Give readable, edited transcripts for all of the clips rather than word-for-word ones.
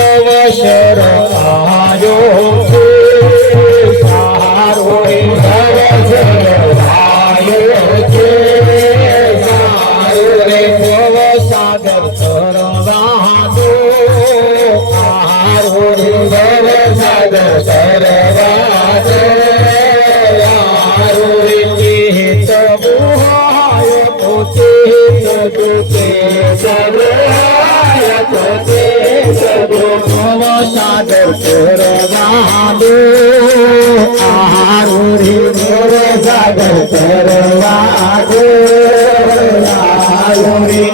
અવસર આયો છે સારો અવસર આયો છે સારો રે ભવ સાગર તરવાનો આરો રે ભવ સાગર તરવાનો આરો રે ચેત મોહાય પોતે સદુકે સર્વાય પોતે ભવ સાગર તરવાનો આરો રે ભવ સાગર તરવાનો આરો રે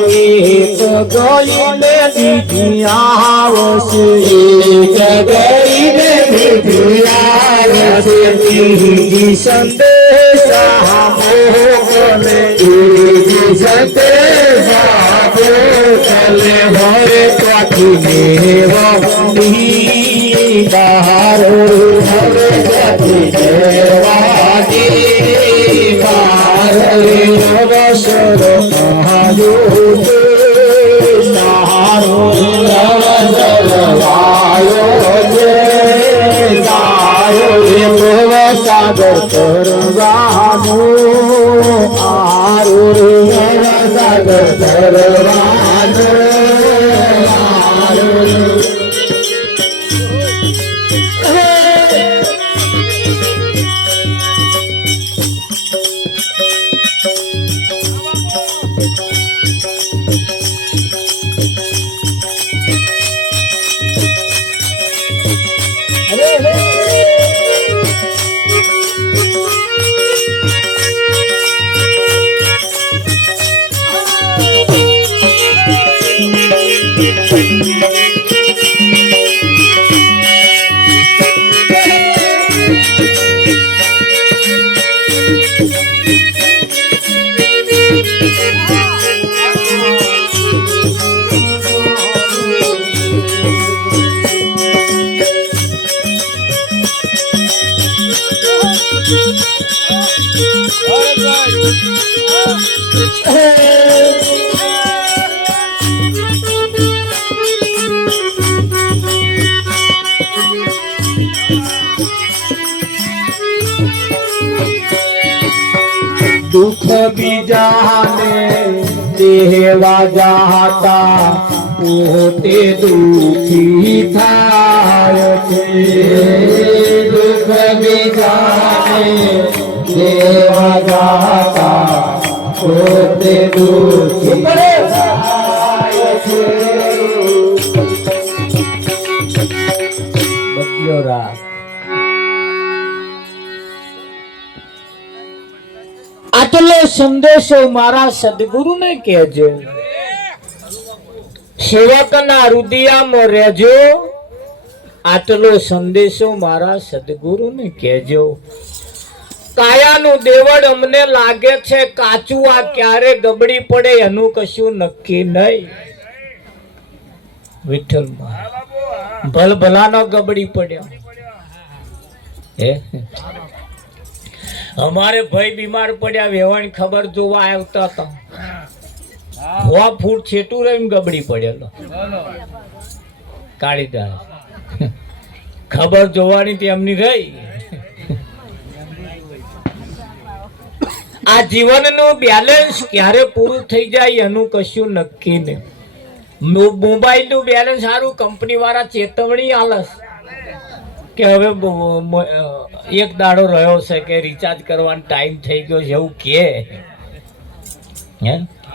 એક ગઈને દીધી આવશે એક ગઈને દીધી આવશે દીધી સંદેશા મોકલે દીધી સંદેશા મોકલે ભરે ત્યાંથી મેવની બહારો ભરે ત્યાંથી મેવાની બહારે અવસર આવ્યો છે સારો અવસર આવ્યો છે સારો ભવ સાગર તરવાનો આરો રે ભવ સાગર તરવાનો दुख बीजाने देवा जाता पोते दुखी थाय छे दुख बीजाने देवा जाता पोते दुखी थाय छे बदलो रा આટલો સંદેશો મારા સદગુરુને કહેજો સેવકના હૃદયમાં રહેજો આટલો સંદેશો મારા સદગુરુને કહેજો કાયાનું દેવળ અમને લાગે છે કાચું આ ક્યારે ગબડી પડે એનું કશું નક્કી નહીં વિઠ્ઠલમાં ભલભલાનો ગબડી પડ્યો હે हमारे भाई बीमार पड़ा वेवाणी खबर जोवा आवता था 100 फूट छेटू रही गबड़ी पड़ेलो काळीदास खबर जोवानी ते एमनी रही आ जीवनનું બેલેન્સ ક્યારે પૂરું થઈ જાય એનું કશું નક્કી નહીં મોબાઈલનું બેલેન્સ સારું કંપની વાળા ચેતવણી આલસ કે હવે એક દાડો રહ્યો છે કે રિચાર્જ કરવાનો ટાઈમ થઈ ગયો છે એવું કે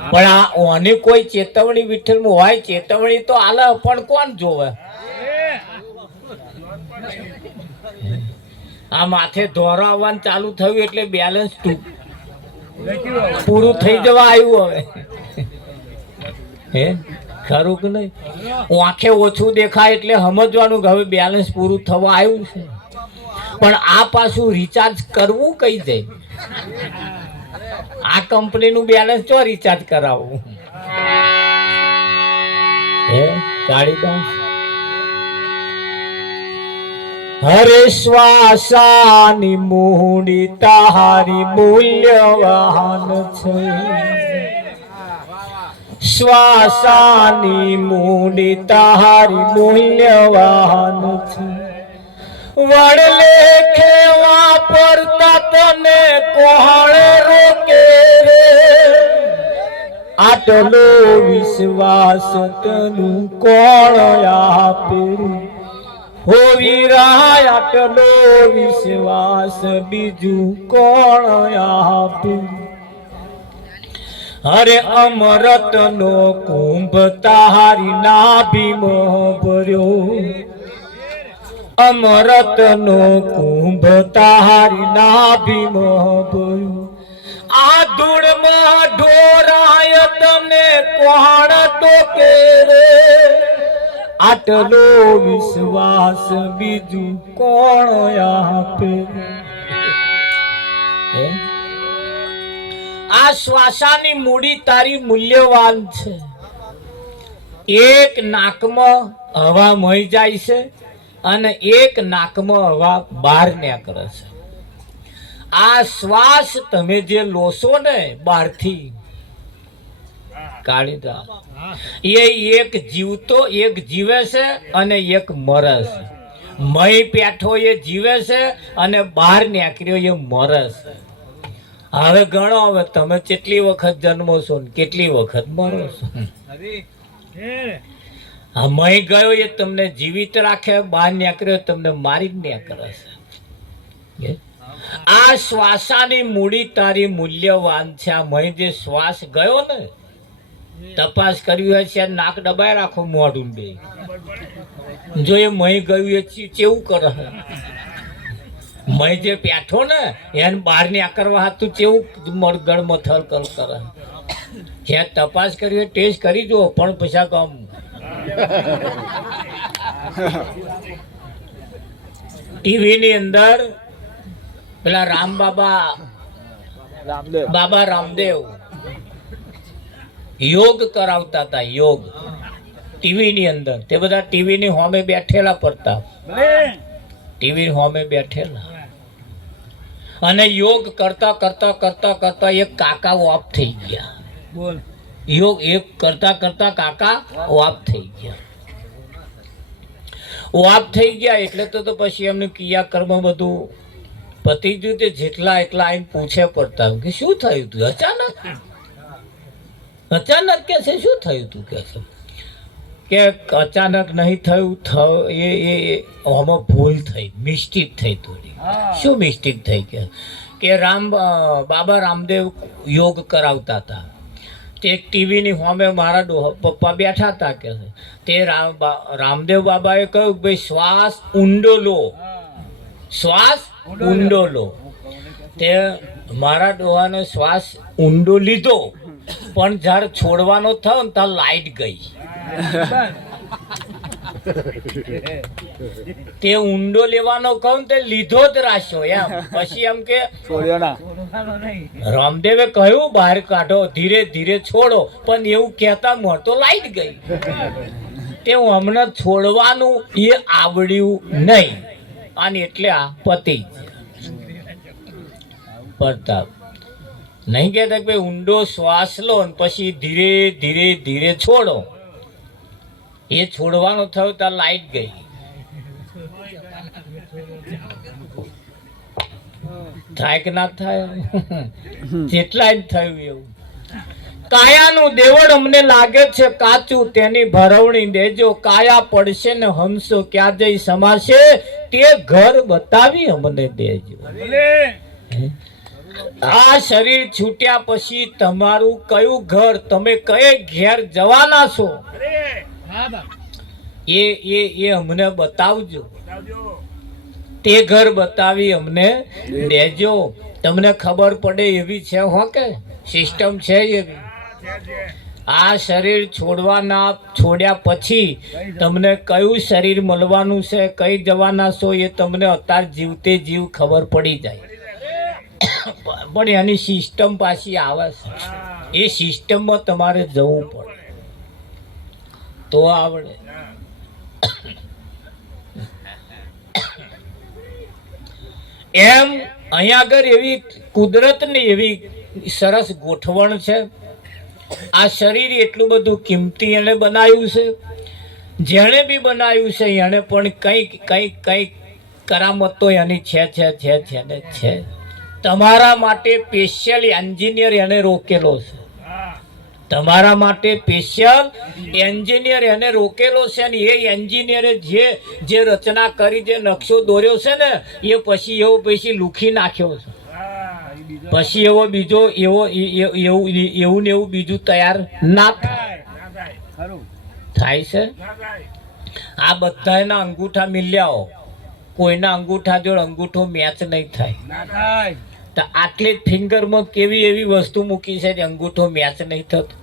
પણ આ ઓને કોઈ ચેતવણી વિઠ્ઠલમાં હોય ચેતવણી તો આલે પણ કોણ જોવે આ માથે ધોરો આવવાનું ચાલુ થયું એટલે બેલેન્સ પૂરું થઈ જવા આવ્યું હવે હે ખરું કે નહીં આંખે ઓછું દેખાય એટલે સમજવાનું કે હવે બેલેન્સ પૂરું થવા આવ્યું છે પણ આ પાછું રિચાર્જ કરવું કઈ દે આ કંપનીનું બેલેન્સ જો રિચાર્જ કરાવવું હે કાળીદાસ હરે શ્વાસાની મૂડી તારી મૂલ્યવાન છે શ્વાસાની મૂડી તારી મૂલ્યવાન છે વડલે ખેવા પડતા તને કોણ રોકે રે આટલો વિશ્વાસ તનું કોણ આપે હો વીરા આટલો વિશ્વાસ બીજું કોણ આપે અરે અમૃત નો કુંભ તારી નાભીમાં ભર્યો અમૃત નો કુંભ તારી નાભીમાં ભર્યો આ ધૂળમાં ઢોરાય તને કોણ ટોકે રે આટલો વિશ્વાસ બીજું કોણ આપે આ શ્વાસાની મૂડી તારી મૂલ્યવાન છે એક નાકમાં હવા મહી જાય છે અને એક નાકમાં હવા બહાર નીકળે છે આ શ્વાસ તમે જે લોશો ને બહારથી કાઢી દો એ એક જીવતો એક જીવે છે અને એક મરે છે મય પેઠો એ જીવે છે અને બહાર નીકળ્યો એ મરે છે હવે ગણો હવે તમે કેટલી વખત જન્મો છો ને કેટલી વખત મરો છો મય ગયો એ તમને જીવિત રાખે બહાર નીકળ્યો તમને મારી જ નીકળે છે આ શ્વાસાની મૂડી તારી મૂલ્યવાન છે આ મય જે શ્વાસ ગયો ને તપાસ કર્યું હશે નાક દબાઈ રાખો મોઢું બે જો એ મય ગયું એ કેવું કરે મય જે પેઠો ને એને બહાર ને આકરવા હતું કેવું મરગળ મથલ કલ કરે જ્યાં તપાસ કરી ટેસ્ટ કરી જો પણ પૈસા કમ ટીવી ની અંદર પેલા બાબા રામદેવ યોગ કરાવતા હતા યોગ ટીવી ની અંદર તે બધા ટીવી ની હોમે બેઠેલા પડતા ટીવી હોમે બેઠેલા અને યોગ કરતા કરતા કરતા કરતા એક કાકા ઓફ થઈ ગયા બોલ યોગ એક કરતા કરતા કાકા ઓફ થઈ ગયા એટલે તો પછી એમને ક્રિયા કર્મ બધું પતી ગયું તે જેટલા એટલા આઈને પૂછે પડતા કે શું થયું તું અચાનક કે છે શું થયું તું કે છે કે અચાનક નહીં થયું આમાં ભૂલ થઈ મિસ્ટેક થઈ થોડી શું મિસ્ટેક થઈ કે બાબા રામદેવ યોગ કરાવતા હતા તે ટીવીની સામે મારા પપ્પા બેઠા હતા કે તે રામદેવ બાબાએ કહ્યું ભાઈ શ્વાસ ઊંડો લો તે મારા ડોહાનો શ્વાસ ઊંડો લીધો પણ જ્યારે છોડવાનો થયો ને ત્યાં લાઈટ ગઈ તે ઊંડો લેવાનો કહું તે લીધો જ રાખ્યો એમ પછી એમ કે રામદેવે કહ્યું બહાર કાઢો ધીરે ધીરે છોડો પણ એવું કહેતા મોર તો લાઈટ ગઈ તે હમણાં છોડવાનું એ આવડ્યું નહીં અને એટલે આ પતિ પ્રતાપ નહીં કહેતા કે ભાઈ ઊંડો શ્વાસ લો ને પછી ધીરે ધીરે ધીરે છોડો એ છોડવાનો થયો ત્યાં લાઈટ ગઈ થાય કે ના થાય જેટલા જ થયું એવું કાયાનું દેવળ અમને લાગે છે કાચું તેની ભરવણી દેજો કાયા પડશે ને હંસો ક્યાં જઈ સમાશે તે ઘર બતાવી અમને દેજો આ શરીર છૂટ્યા પછી તમારું કયું ઘર તમે કયે ઘેર જવાના છો એ અમને બતાવજો તે ઘર બતાવી અમને દેજો તમને ખબર પડે એવી છે હો કે સિસ્ટમ છે એવી આ શરીર છોડ્યા પછી તમને કયું શરીર મળવાનું છે કઈ જવાના છો એ તમને અત્યારે જીવતે જીવ ખબર પડી જાય પણ એની સિસ્ટમ પાછી આવે છે એ સિસ્ટમમાં તમારે જવું પડે તો આવડે એમ અહીંયા આગળ એવી કુદરતની એવી સરસ ગોઠવણ છે આ શરીર એટલું બધું કિંમતી એને બનાવ્યું છે. જેણે બી બનાવ્યું છે એને પણ કંઈક કંઈક કંઈક કરામત તો એની છે ને છે. તમારા માટે સ્પેશિયલ એન્જિનિયર એને રોકેલો છે. તમારા માટે સ્પેશિયલ એન્જિનિયર એને રોકેલો છે ને એ એન્જિનિયરે જે રચના કરી, જે નકશો દોર્યો છે ને એ પછી લૂખી નાખ્યો છે. પછી એવો બીજો એવું ને એવું બીજું તૈયાર ના થાય છે. આ બધાના અંગૂઠા મિલ્યાઓ, કોઈના અંગૂઠા જોડે અંગૂઠો મેચ નહીં થાય. તો આટલી જ ફિંગરમાં કેવી એવી વસ્તુ મૂકી છે જે અંગૂઠો મેચ નહીં થતો.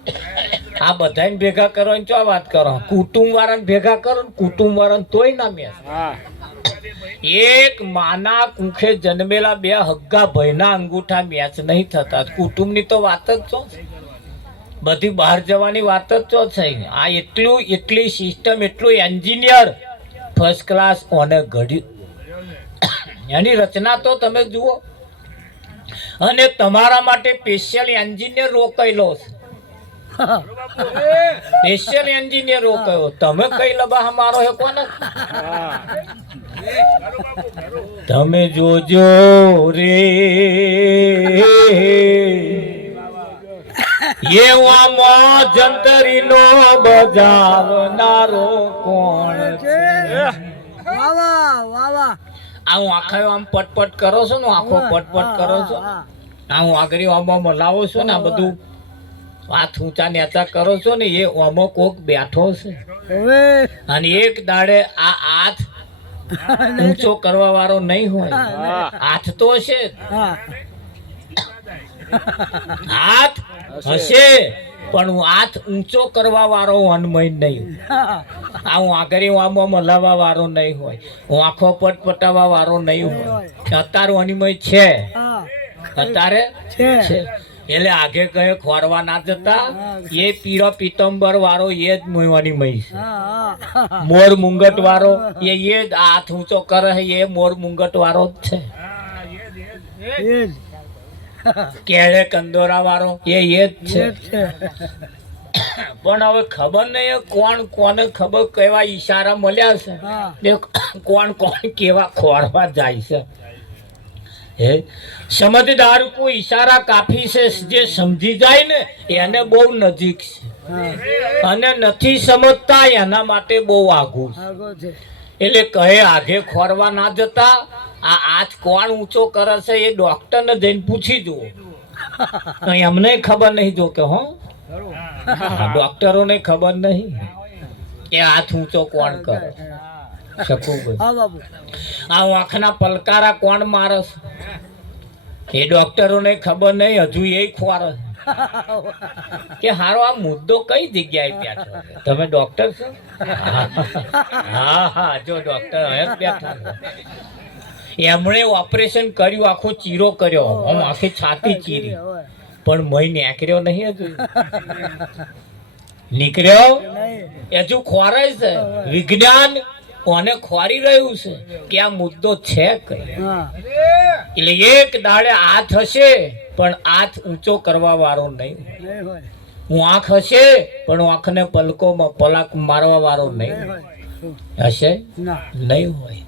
આ બધાને ભેગા કરો ને ચો વાત કરો, કુટુંબ વાળાને ભેગા કરો ને કુટુંબ વાળાને તોય ના મેચ. એક માના કુખે જન્મેલા બે હગ્ગા ભાઈના અંગૂઠા મેચ નહીં થતા. કુટુંબની તો વાત જ છો, બધી બહાર જવાની વાત જ છો છે. આ એટલી સિસ્ટમ, એટલું એન્જિનિયર ફર્સ્ટ ક્લાસ ઓને ઘડ્યું. એની રચના તો તમે જુઓ. અને તમારા માટે સ્પેશિયલ એન્જિનિયર રોકાયેલો છે. સ્પેશિયલ એન્જિનિયર રોકાયો. તમે કઈ લબા મારો હે કોને? તમે જોજો રે એવામાં જંતરીનો બજાવનારો કોણ છે? આ હું આખા આમ પટપટ કરો છો ને, આખો પટપટ કરો છો. આ હું આગળ આમાં મલાવો છો ને, આ બધું હાથ ઊંચા નેચા કરો છો ને, એ આમાં કોક બેઠો છે. અને એક દાડે આ હાથ ઊંચો કરવા વાળો નહીં હોય. હાથ તો છે, હાથ હશે પણ હું હાથ ઊંચો કરવા વાળો અનમય નહીં. આ હું આગળ આમાં મલાવા વાળો નહીં હોય, હું આખો પટપટાવા વાળો નહીં હોય. અત્યારે અનિમય છે, અત્યારે છે. એટલે આગે કહે ખોરવા ના જતા. એ પીળો પીતંબર વાળો એ જ અનિમય છે. મોર મુંગટ વાળો એ જ હાથ ઊંચો કરે છે, એ મોર મુંગટ વાળો જ છે. કેળે કંદોરા વાળો એ જ છે. પણ હવે ખબર નહીં કોણ કોને ખબર કેવા ઈશારા મળ્યા છે, કોણ કેવા ખોરવા જાય છે. હે સમજદાર કોઈ ઈશારા કાફી છે. જે સમજી જાય ને એને બહુ નજીક છે, અને નથી સમજતા એના માટે બહુ આઘું છે. એટલે કહે આગે ખોરવા ના જતા. આ આજ કોણ ઊંચો કરે છે એ ડોક્ટરને જઈને પૂછી જુઓ. એમને ખબર નહીં. જો કે હો ડોક્ટરોને ખબર નહીં એ હાથ ઊંચો કોણ કરે. આ આંખના પલકારા કોણ મારે એ ડોક્ટરોને ખબર નહીં. હજુ એ ખોરે કે હારો આ મુદ્દો કઈ જગ્યાએ બેઠો. તમે ડોક્ટર છો? હા જો ડોક્ટર હવે બેઠા. એમણે ઓપરેશન કર્યું, આખો ચીરો કર્યો, આખી છાતી ચીરી, પણ મય નીકળ્યો નહીં. હજુ નીકળ્યો હજુ ખોરાય છે. વિજ્ઞાન કોને ખોરી રહ્યું છે કે આ મુદ્દો છે કઈ. એટલે એક દાડે હાથ હશે પણ હાથ ઊંચો કરવા વાળો નહીં. હું આંખ હશે પણ આંખને પલકોમાં પલાક મારવા વાળો નહીં હશે, નહીં હોય.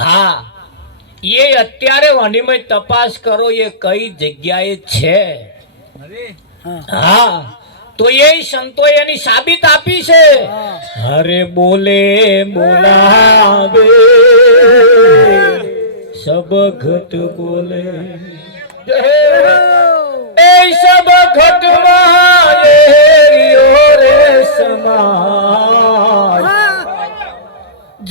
હા એ અત્યારે અનિમય તપાસ કરો એ કઈ જગ્યાએ છે. હા તો એ સંતો એની સાબિત આપી છે. અરે બોલે બોલાવે સબ ઘટ બોલે, એ સબ ઘટ માં રે સમાય.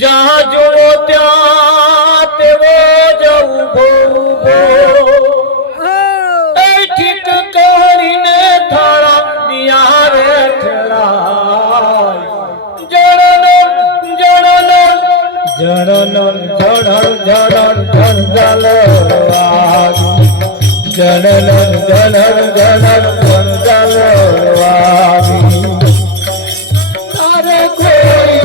જहाँ જો ત્યાં તેવો જવું ભો ઠીક કરીને થાળા દિયા રે ખેલાય. જણન જણન જણન જણન જણન જંજાલવાજ, જણન જણન જણન જંજાલવાજ. તારે કોઈ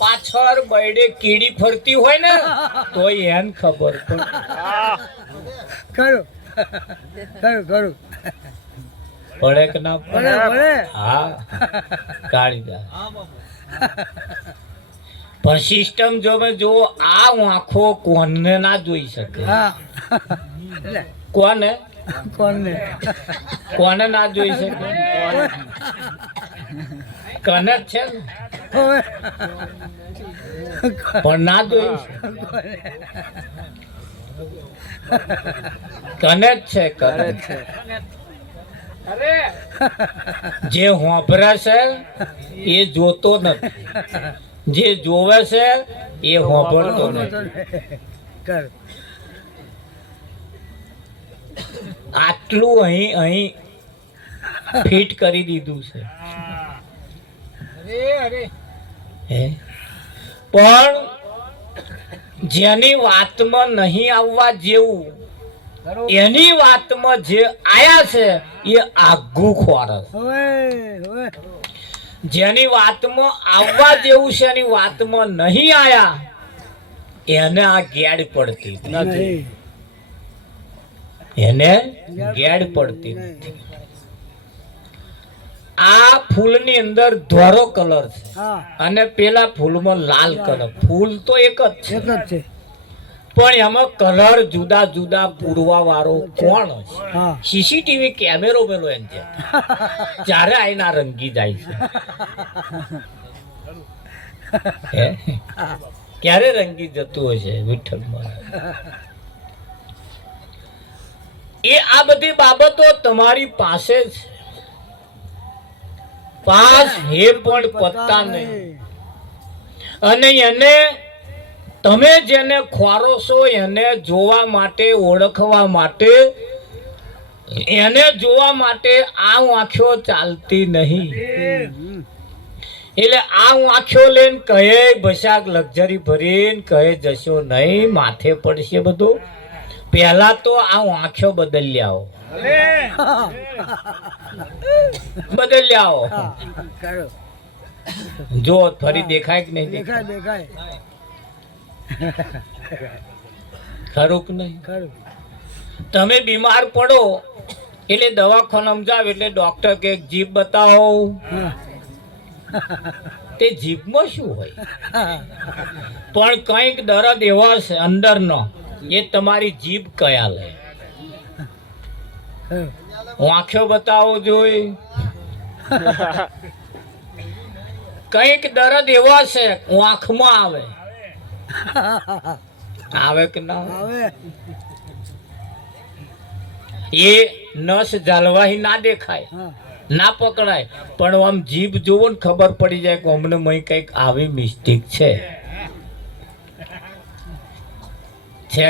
પાછળ બૈડે કીડી ફરતી હોય ને તો એને ખબર પડે. ખરું ખરું ખરું પડે કે ના પડે? પડે પડે હા, કાઢી દે. પણ સિસ્ટમ જો આ આંખો કોને ના જોઈ શકે? હા કોને કોને કોને ના જોઈ શકે? કને જ છે ને, ઓય. પણ ના જોઈ શકે. કને જ છે, કને જ છે. જે હોંભરે છે એ જોતો નથી, જે જોવે છે એ હોંભળતો નથી. કર આટલું અહીં ફિટ કરી દીધું છે. હે? પણ જેની વાતમાં નહીં આવવા જેવું એની વાતમાં જે આયા છે એ આઘું ખોરસ. ઓય ઓય જેની વાતમાં આવવા જેવું છે એની વાતમાં નહીં આયા એને આ ગેડ પડતી નથી. નહીં. એને ગેડ પડતી નથી. આ ફૂલની અંદર ધોરો કલર છે હા અને પેલા ફૂલમાં લાલ કલર. ફૂલ તો એક જ છે એક જ છે પણ એમાં કલર જુદા જુદા પૂરવા વાળો કોણ છે? હા સીસીટીવી કેમેરો પેલો એમ છે જ્યારે આઈના રંગી જાય છે. હે? ક્યારે રંગી જતું હશે વિઠ્ઠલ મહારાજ? એ આ બધી બાબતો તમારી પાસે છે. પાસ હે પણ પત્તા નહીં. અને એને તમે જેને ખોરો છો એને જોવા માટે, ઓળખવા માટે, એને જોવા માટે આ આંખો ચાલતી નહીં. એટલે આ આંખો લઈને કહે બસાક લક્ઝરી ભરીને કહે જશો નહીં, માથે પડશે બધું. પહેલા તો આ આંખો બદલી આવો, બદલી આવો. હા કરો જો ફરી દેખાય કે નહીં દેખાય? દેખાય દેખાય ખરું કે નહીં? ખરું તમે બીમાર પડો એટલે દવાખાનામાં જાવ એટલે ડોક્ટર કે જીભ બતાવો. હા તે જીભમાં શું હોય? પણ કંઈક દર્દ એવો છે અંદરનો એ તમારી જીભ કયા લે. ખરું આંખો બતાવો જોઈ. કંઈક દર્દ એવો છે આંખમાં આવે. આવે કે ના આવે? હવે એ નસ જલવાહી ના દેખાય, હા ના પકડાય, પણ આમ જીભ જોવો ને ખબર પડી જાય કે અમને મય કંઈક આવી મિસ્ટેક છે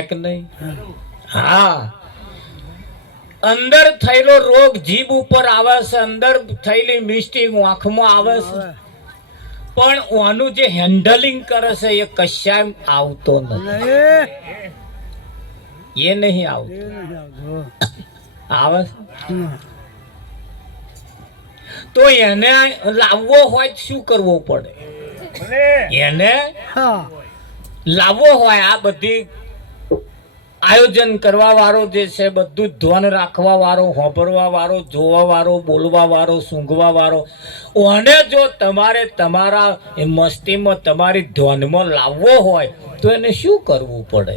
કે નહીં? હા, અંદર થયેલો રોગ જીભ ઉપર આવે છે, અંદર થયેલી મિસ્ટેક આંખમાં આવે છે, પણ આનું જે હેન્ડલિંગ કરે છે એ કશાય આવતો નથી. નહીં એ નહીં આવતો. એ નથી આવતો આવે છે ના. તો એને લાવવો હોય તો શું કરવું પડે? એને હા લાવવો હોય આ બધી આયોજન કરવા વાળો જે છે, બધું ધ્યાન રાખવા વાળો, હોંભરવા વાળો, જોવા વાળો, બોલવા વાળો, સૂંઘવા વાળો, અને જો તમારે તમારા એ મસ્તીમાં તમારી ધ્યાનમાં લાવવો હોય તો એને શું કરવું પડે?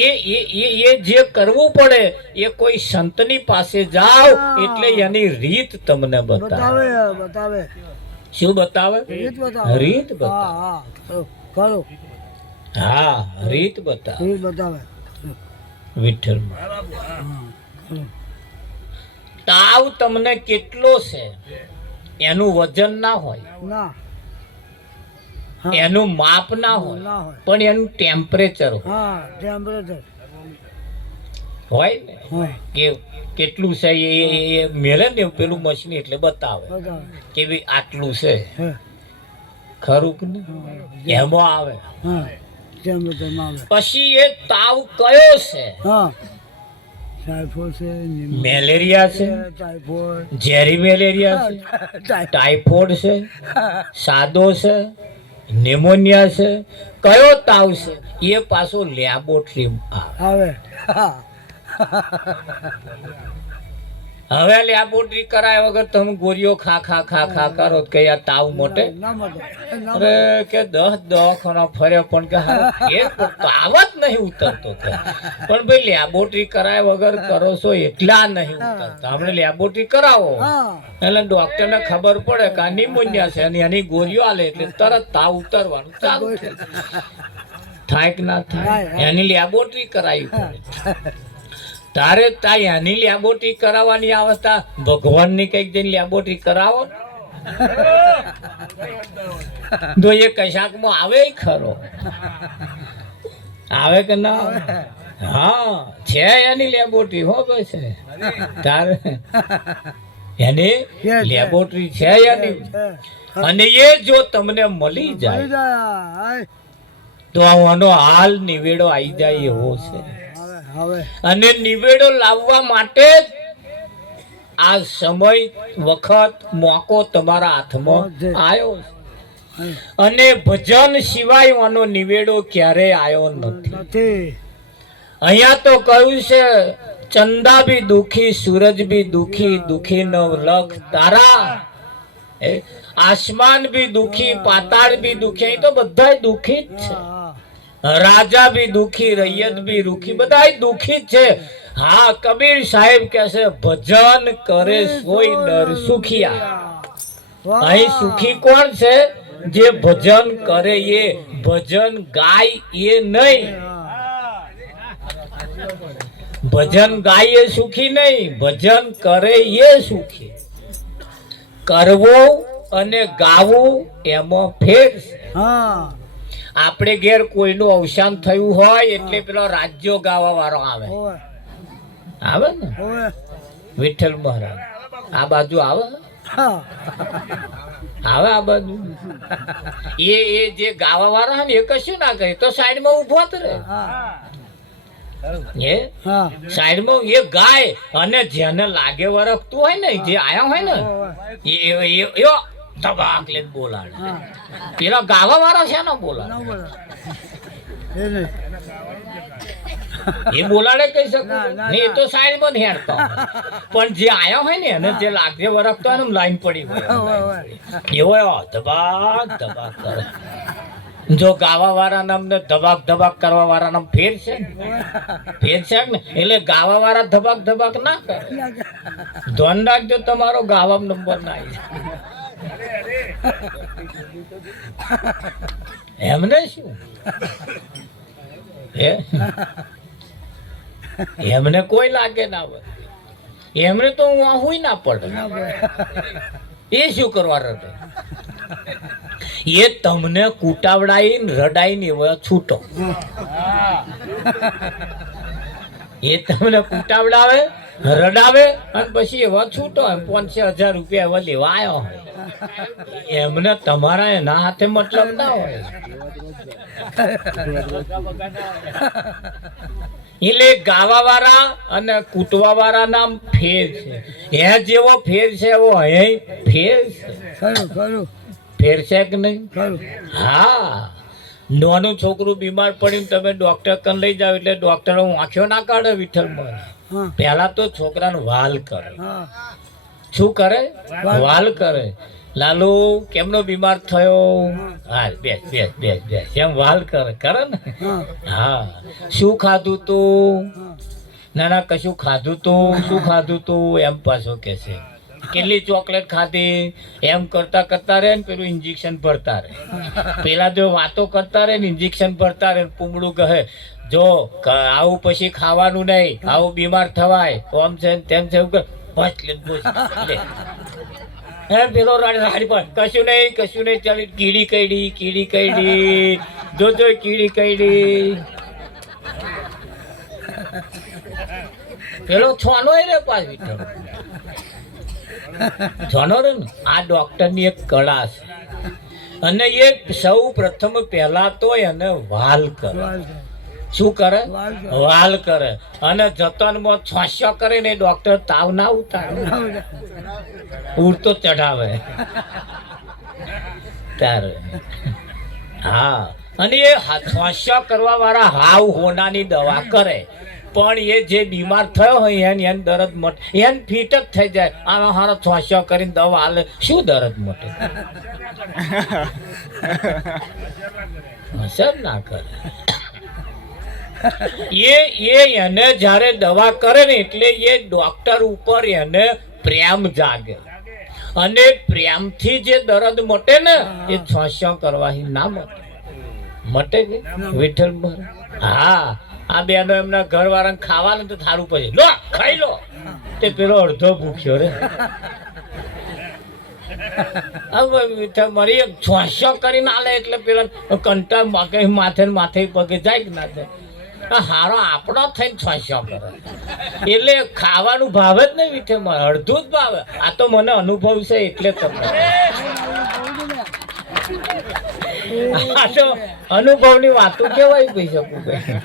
એ જે કરવું પડે એ કોઈ સંતની પાસે જાઓ એટલે એની રીત તમને બતાવે. બતાવે બતાવે શું બતાવે? રીત બતાવે રીત હા બતાવે. હા ખરું હા, રીત બતાવે. રીત બતાવે વિઠ્ઠલ તાવ તમને કેટલો છે એનું વજન ના હોય, ના એનું માપ ના હોય, ના હોય પણ એનું ટેમ્પરેચર હા ટેમ્પરેચર હોય ને હોય કે કેટલું છે એ મેળે ને પેલું મશીન એટલે બતાવે બતાવે કે ભાઈ આટલું છે. હે ખરું કે નહીં? એમાં આવે હા ધ્યાન આવે. પછી એ તાવ કયો છે? હા ટાઈફોઈડ છે, મેલેરિયા છે, ટાઈફોઈડ, ઝેરી મેલેરિયા છે, ટાઇફોઇડ છે, સાદો છે, ન્યુમોનિયા છે, કયો તાવ છે? એ પાછો લેબોરેટરીમાં આવે. આવે. હવે લેબોરેટરી કરાય વગર તમે ગોળીઓ ખા ખા ખા ખા કરો તો કઈ આ તાવ મોટે? ના મોટે. અરે કે 10 દવાખાના ફર્યા પણ કે હારો ફેર પડતો તાવ જ નહીં ઉતરતો કે. પણ ભાઈ લેબોરેટરી કરાય વગર કરો છો એટલા નહીં ઉતરતા. આપણે લેબોરેટરી કરાવો હા એટલે ડોક્ટરને ખબર પડે કે આ નિમોનિયા છે અને એની ગોળીઓ આલે એટલે તરત તાવ ઉતરવાનું ચાલુ થઈ જાય. થાય કે ના થાય એની લેબોરેટરી કરાવી પડે. તારે એની લેબોરેટરી કરાવવાની અવસ્થા ભગવાનની કઈક જઈને લેબોરેટરી કરાવો તો એ કશાકમાં આવે ખરો? આવે કે ના આવે? હા છે એની લેબોરેટરી હો ભાઈ છે તારે એની લેબોરેટરી છે એની. અને એ જો તમને મળી જાય તો આનો હાલ નિવેડો આવી જાય એવો છે. હવે અને નિવેડો લાવવા માટે જ આ સમય વખત મોકો તમારા હાથમાં આવ્યો છે. અને ભજન સિવાય આનો નિવેડો ક્યારેય આવ્યો નથી. નથી. અહીંયા તો કહ્યું છે ચંદા બી દુખી, સૂરજ બી દુખી, દુખી નવ લખ તારા. આસમાન બી દુખી, પાતાળ બી દુખી, અહીં તો બધા દુખી જ છે. રાજા બી દુખી, રૈયત બી દુખી, બધા દુખી જ છે. હા કબીર સાહેબ કહે છે ભજન કરે સોય નર સુખિયા. અહીં સુખી કોણ છે? જે ભજન કરે એ, ભજન ગાય એ નહીં. ભજન ગાય એ સુખી નહીં, ભજન કરે એ સુખી. કરવો અને ગાવું એમાં ફેર છે. હા આપણે ઘેર કોઈનું અવસાન થયું હોય એટલે પેલો રાજ્યો ગાવા વાળો આવે હોય આવે ને હોય. વિઠ્ઠલ મહારાજ આ બાજુ આવે હા આવે આ બાજુ. એ જે ગાવા વાળા હોય ને એ કશું ના કરે તો સાઈડમાં ઉભો જ રહે. એ હા સાઈડમાં એ ગાય અને જેને લાગે વરખતું હોય ને જે આયા હોય ને એ ધબાક લે બોલાડે. પેલા ગાવા વાળો છે ને બોલાડે ના બોલે એ નહીં. એ બોલાડે કહી શકું ના, ના, નહીં, એ તો સાઈડમાં જ હેરતો હોય. પણ જે આયા હોય ને એને જે લાગે વરખતો હોય ને લાઈન પડી હોય એવો ધબાક ધબાક કરે. જો ગાવા વાળા નામ ને ધબાક ધબાક કરવા વાળા નામ ફેર છે ને? ફેર છે ને એટલે ગાવા વાળા ધબાક ધબાક ના કરે. ધ્યાન રાખજો તમારો ગાવા નંબર ના આવી જાય. એમને શું એમને કોઈ લાગે ના હોય એમને તો હું આવું ના પડે. એ શું કરવા રડે? એ તમને કૂટાવડાઈને રડાઈને એવા છૂટો. એ તમને કૂટાવડાવે રડાવે અને પછી એવા છૂટો 5,000 રૂપિયા એવા લેવા આવ્યો હોય. એમને તમારા એના હાથે મતલબ ના હોય. એટલે ગાવા વાળા અને કૂટવા વાળા નામ ફેર છે. એ જેવો ફેર છે એવો અહીં ફેર છે. ખરું ખરું ફેર છે કે નહીં? ખરું. હા નાનું છોકરું બીમાર પડ્યું તમે ડોક્ટર કન લઈ જાવ એટલે ડોક્ટર આંખ્યો ના કાઢે વિઠ્ઠલમાં. હા પહેલા તો છોકરાનો વાલ કરે. હા શું કરે? વાલ કરે. લાલુ કેમનો બીમાર થયો? હાલ બેસ બેસ બેસ બેસ એમ વાલ કરે કરે ને. હા હા શું ખાધું તું? ના ના કશું ખાધું તું. શું ખાધું તું? એમ પાછો કે છે. કેટલી ચોકલેટ ખાધી? એમ કરતા કરતા રહે ને પેલું ઇન્જેક્શન ભરતા રહે. પેલા જો વાતો કરતા રહે ને ઇન્જેક્શન ભરતા રહે. પૂમડું કહે જો આવું પછી ખાવાનું નહીં, આવું બીમાર થવાય, ઓમ છે ને તેમ છે એવું કર. બસ લે બસ લે. એમ પેલો રાડી પર કશું નહીં ચાલી કીડી કઈડી જોજો કીડી કઈડી. પેલો છોનો રે પાછી છોનો રે ને. આ ડોક્ટરની એક કળા છે. અને એ સૌ પ્રથમ પહેલા તો એને વાલ કરે. વાલ કરે. શું કરે? વાલ કરે. વાલ કરે. અને જતનમાં છાસ્યો કરે ને ડોક્ટર તાવ ના ઉતારે, ઉડતો ચઢાવે તારે. હા, અને એ છાસ્યો કરવા વાળા હાવ હોનાની દવા કરે, પણ એ જે બીમાર થયો હોય એને દર્દ મટે, એને ફીટ જ થઈ જાય. આમાં હારો છાસ્યો કરીને દવા હાલે, શું દર્દ મટે? અસર ના કરે. એને જ્યારે દવા કરે ને એટલે એ ડોક્ટર ઉપર એને પ્રેમ જાગે, અને પ્રેમથી જે દર્દ મટે ને એ છાસ્યો કરવાથી ના મટે કે વિઠ્ઠલ ભર. હા, આ બેનો એમના ઘર વાળાને ખાવાનું તો થારું પછી લો ખાઈ લો, તે પેલો અડધો ભૂખ્યો રે. મારી છાસ્યો કરીને આલે એટલે પેલા કંટા માથે માથે પગે જાય કે ના થાય. હારો આપણો થઈને છાસ્યો કરે એટલે ખાવાનું ભાવે જ નહીં વીઠે, મારે અડધું જ ભાવે. આ તો મને અનુભવ છે એટલે તમને આ તો અનુભવની વાતો કેવાય કહી શકું ભાઈ.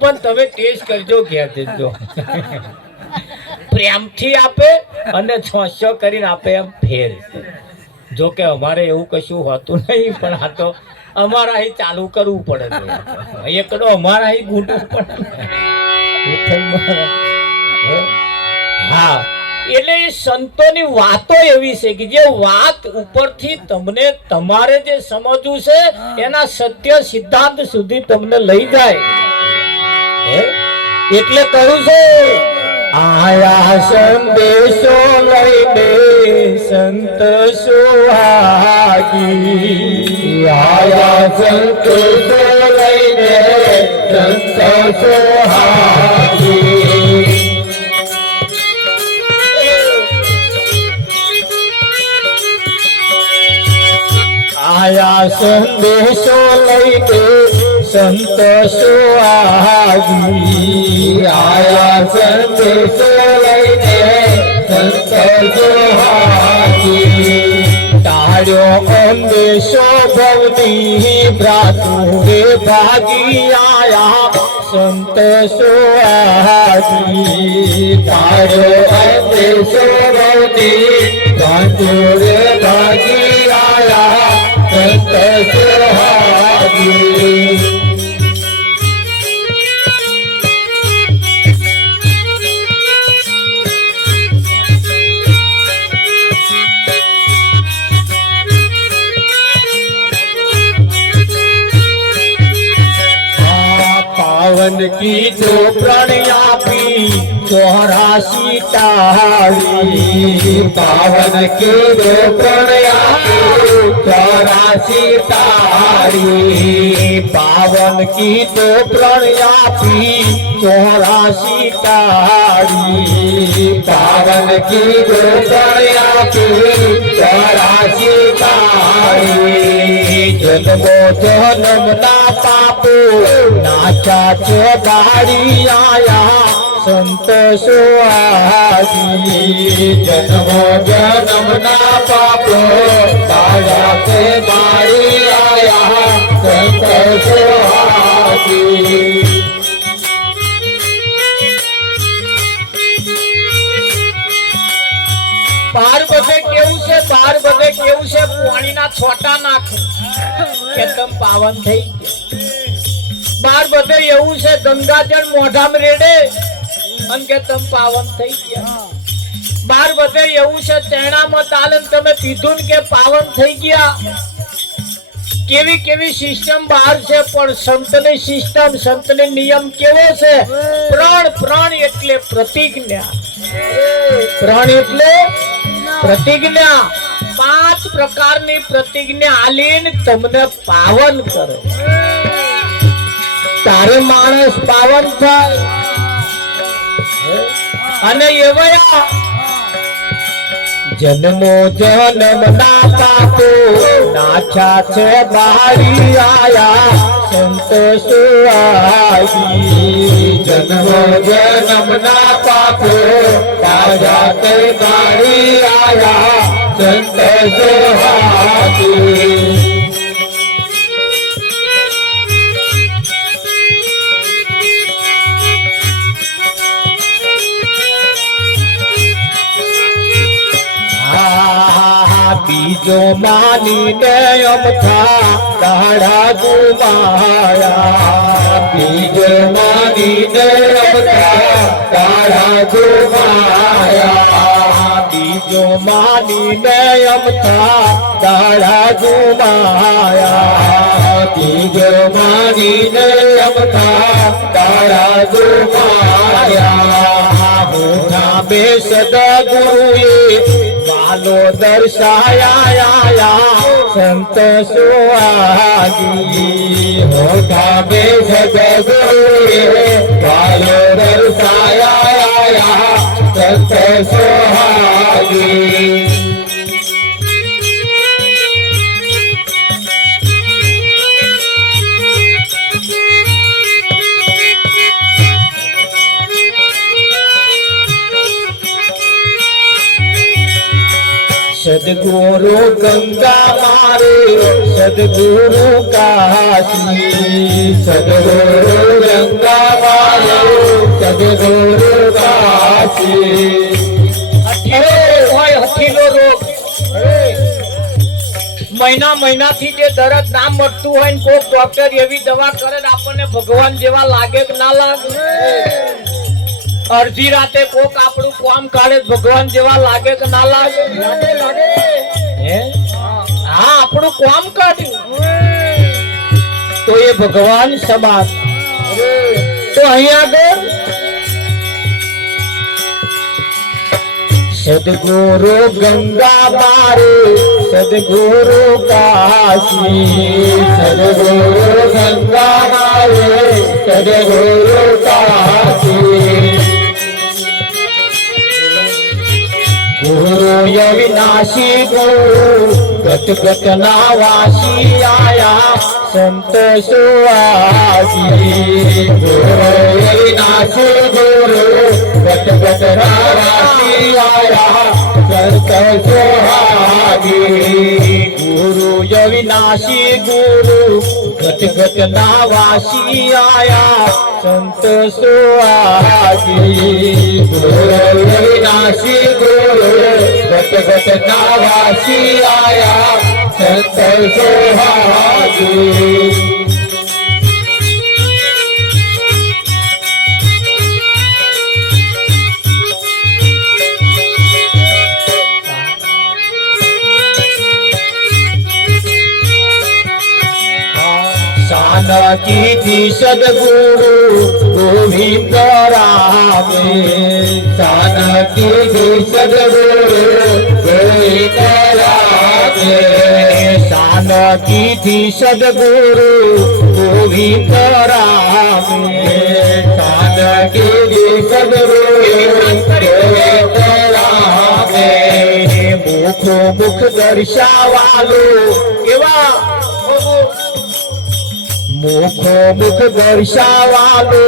પણ તમે ટેસ્ટ કરજો, ઘેર દેજો. પ્રેમથી આપે અને છાસ્યો કરીને આપે એમ ફેર. જો કે અમારે એવું કશું હોતું નહીં, પણ આ તો અમારા અહીં ચાલુ કરવું પડે છે. એકડો અમારા અહીં ગૂંટવું પડે. હા, એટલે એ સંતોની વાતો એવી છે કે જે વાત ઉપરથી તમને તમારે જે સમજવું છે એના સત્ય સિદ્ધાંત સુધી તમને લઈ જાય. એટલે કહ્યું છે આયા સંદેશો લઈને સંત સુહાગી, આયા સંદેશો લઈને સંત સુહાગી. આયા સંદેશો લઈને સંત સુહાગી, આયા સંદેશો લઈને સંત સુહાગી. તાર્યો અંદેશો ભવની ભ્રાતુરે ભાગી, આયા સંત સુહાગી. તાર્યો અંદેશો ભવની ભ્રાતુરે ભાગી, આયા સંત સુહાગી. પાવન કીધો પ્રણયાપી 84 તાળી, પાવન કીધો પ્રણયાપી 84 તાળી, પાવન કીધો પ્રણયાપી 84 તાળી, પાવન કીધો પ્રણયાપી 84 તાળી. જન્મો જન્મ ના પાપો નાચા છે દાડી, આયા સંત સુહાગી. જન્મો જન્મ ના પાપો નાચા છે દાડી, આયા સંત સુહાગી. બાર બધે કેવું છે, બાર બધે કેવું છે, પાણીના છોટા નાખે એકદમ પાવન થઈ ગયા. બાર બધે એવું છે, ગંગાજળ મોઢામાં રેડે અને કે તમે પાવન થઈ ગયા. બાર બધે એવું છે, ચેણામાં તાલે તમે પીધું ને કે પાવન થઈ ગયા. કેવી કેવી સિસ્ટમ બહાર છે, પણ સંતની સિસ્ટમ, સંતની નિયમ કેવો છે? પ્રણ. પ્રણ એટલે પ્રતિજ્ઞા. પ્રણ એટલે પ્રતિજ્ઞા. 5 પ્રકારની પ્રતિજ્ઞા આલીને તમને પાવન કરે, તારે માણસ પાવન થાય. અને એવા જન્મો જન્મ ના પાપો નાચા છે દાડી, આયા સંત સુહાગી. જન્મો જન્મ ના પાપો નાચા છે દાડી, આયા સંત સોહાગી બીજો માનીને અમથા દાડા ગુમાયા બીજો માનીને અમથા દાડા ગુમાયા બીજો માનીને અમથા દાડા ગુમાયા બીજો માનીને અમથા દાડા ગુમાયા મોટા બે સદગુરુએ માલો દર્શાયા સંત સુહાગી મોટા બે સદગુરુએ માલો દર્શાયા સંત સુહાગી सदगुरु गंगा मारे सदगुरु काशी सदगुरु गंगा मारे सदगुरु काशी हथीलो रोग મહિના થી જે દર્દ ના મળતું હોય ને કોઈ ડોક્ટર એવી દવા કરે ને આપણને ભગવાન જેવા લાગે કે ના લાગે અડધી રાતે કોક આપણું કામ કાઢે ભગવાન જેવા લાગે કે ના લાગે હે હા આપણું કામ કાઢ્યું તો એ ભગવાન સમાન તો અહીંયા આગળ સદગુરુ ગંગા મારે સદગુરુ કાશી સદગુરુ ગંગા મારે સદગુરુ કાશી ગુરુ અવિનાશી ગુરુ ગત ગત ના વાસી આયા સંત સુહાગી ગુરુ અવિનાશી ગુરુ ગત ગત ના વાસી આયા સંત સુહાગી ગુરુ અવિનાશી ગુરુ ગત ગત ના વાસી આયા સંત સુહાગી ગુરુ અવિનાશી ગુરુ ગત ગત ના વાસી આયા સંત સુહાગી સાનકી સદગુરુ ગોવિંદ રામે સાનકી સદગુરુ ગોવિંદ રામે સાનકી સદગુરુ ગોવિંદ રામે સાનકી સદગુરુ ગોવિંદ રામે મુખો મુખ દર્શાવાલો કેવા મુખો મુખ દર્શાવાલો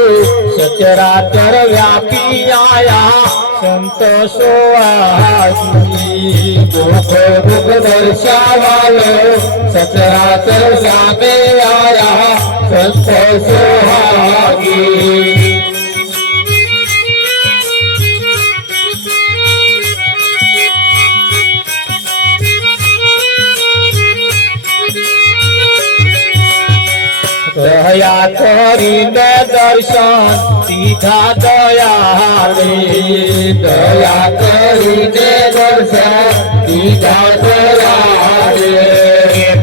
સચરાચર વ્યાપી આયા સંત સોહાગી મુખો મુખ દર્શાવાલો સચરાચર સામે આયા સંત સોહાગી દયા કરીને દર્શન દીધા દયાળે દયા કરીને દર્શન દીધા દયાળે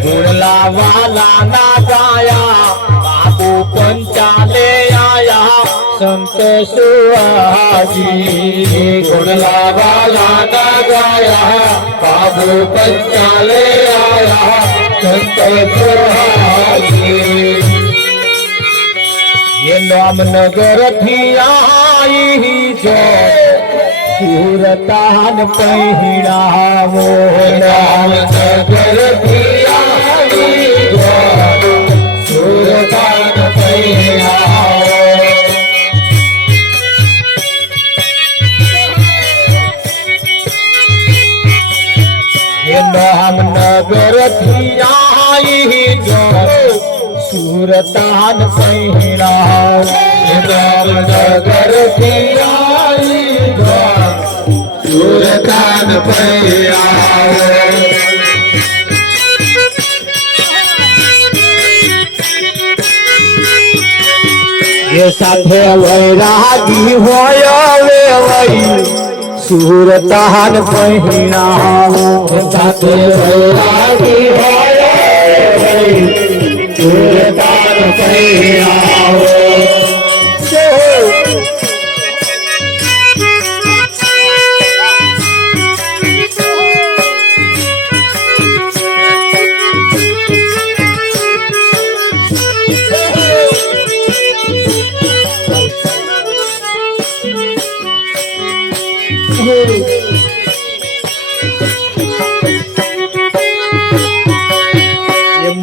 ભૂલા વાલા ના ગાયા બાબુ પંચાલે આયા સંત સુહાગી ભૂલા વાલા ના ગાયા બાબુ પંચાલે આયા સંત સુહાગી ये नाम नगर थी आई जो सूरतान पहिरा वो नाम नगर थी आई जो सूरतान पहिरा નગર થી આવી જો સુરતાન પૈણા નગર થી આવી જો સુરતાન પૈણા એ સાથે વૈરાગી હોય વેવાઈ સુરતાન પૈણા સાથે વૈરાગી હોય વેવાઈ સુરતાન પૈણા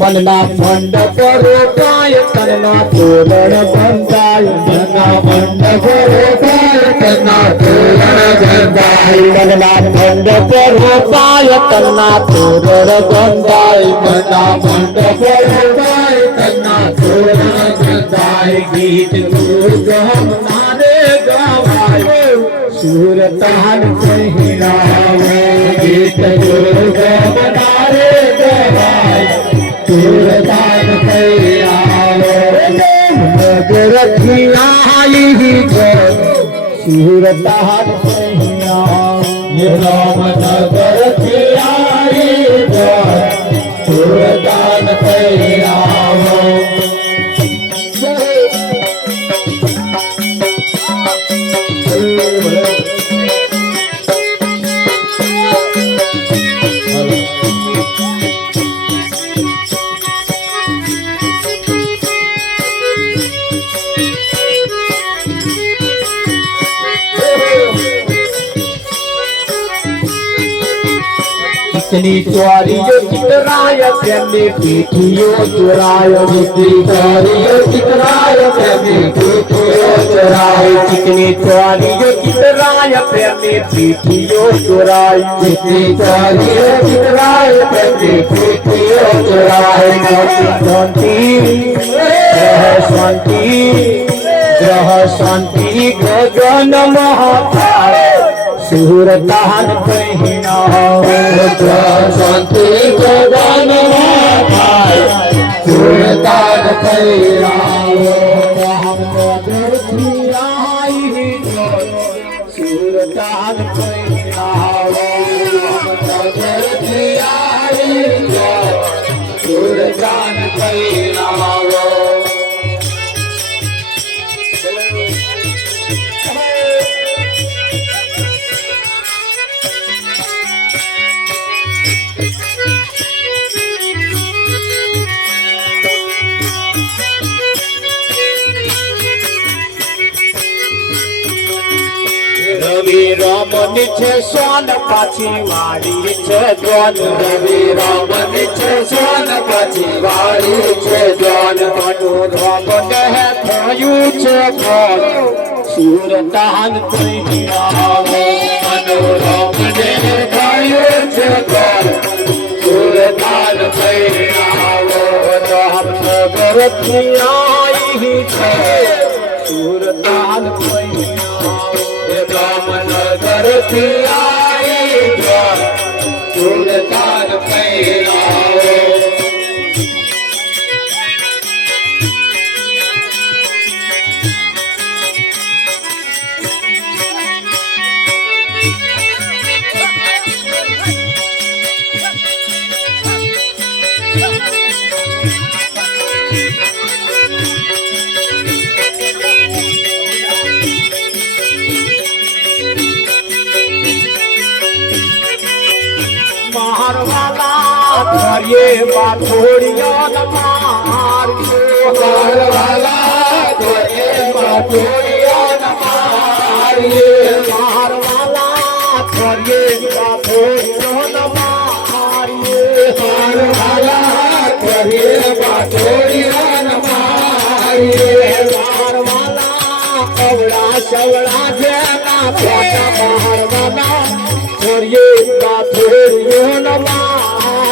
મનના મંડપ રોકાય તનના તોરણ બંધાય મનના મંડપ રોકાય તનના તોરણ બંધાય મનના મંડપ રોકાય તનના તોરણ બંધાય મનના મંડપ રોકાય તનના તોરણ બંધાય ગીત ગુરુ ગમનારે ગવાય સુરતાન પૈણાવે ગીત ગુરુ ગમનારે ગવાય સુરતાન પૈણાવે નગર થી આવી જો સુરતાન પૈણાવે રામનગર થી આવી જો સુરતાન પૈણાવે चिकनी चोरियो चितराय प्रेमी पीठियो चोराय चिकनी चोरियो चितराय प्रेमी पीठियो चोराय चिकनी चोरियो चितराय प्रेमी पीठियो चोराय चिकनी चोरियो चितराय प्रेमी पीठियो चोराय ग्रह शांति गगन महाकाय सुरतान पैणावे शांति गगन महाकाय सुरतान पैणावे नगर थी आई जो सुरतान पैणावे नगर थी आई जो सुरतान पैणावे રવિ રમની છે સોન પાછી વાળી છે જોન રવિ રમની છે સોન પાછી વાળી છે જોન મનોરમ હે થયું છે કોણ સુરતાન પૈણાવે મનોરમ ને થયું છે કોણ સુરતાન પૈણાવે રામનગર થી આવી છે સુરતાન પૈણાવે રામનગર થી આવી જો સુરતાન પૈણાવે मारवाला ये बाथोड़ियों न मारियो मारवाला ये बाथोड़ियों न मारियो मारवाला ये बाथोड़ियों न मारियो मारवाला ये बाथोड़ियों न मारियो मारवाला अवड़ा सवड़ा जेना प्यारा मारवाला और ये बाथोड़ियों न मारियो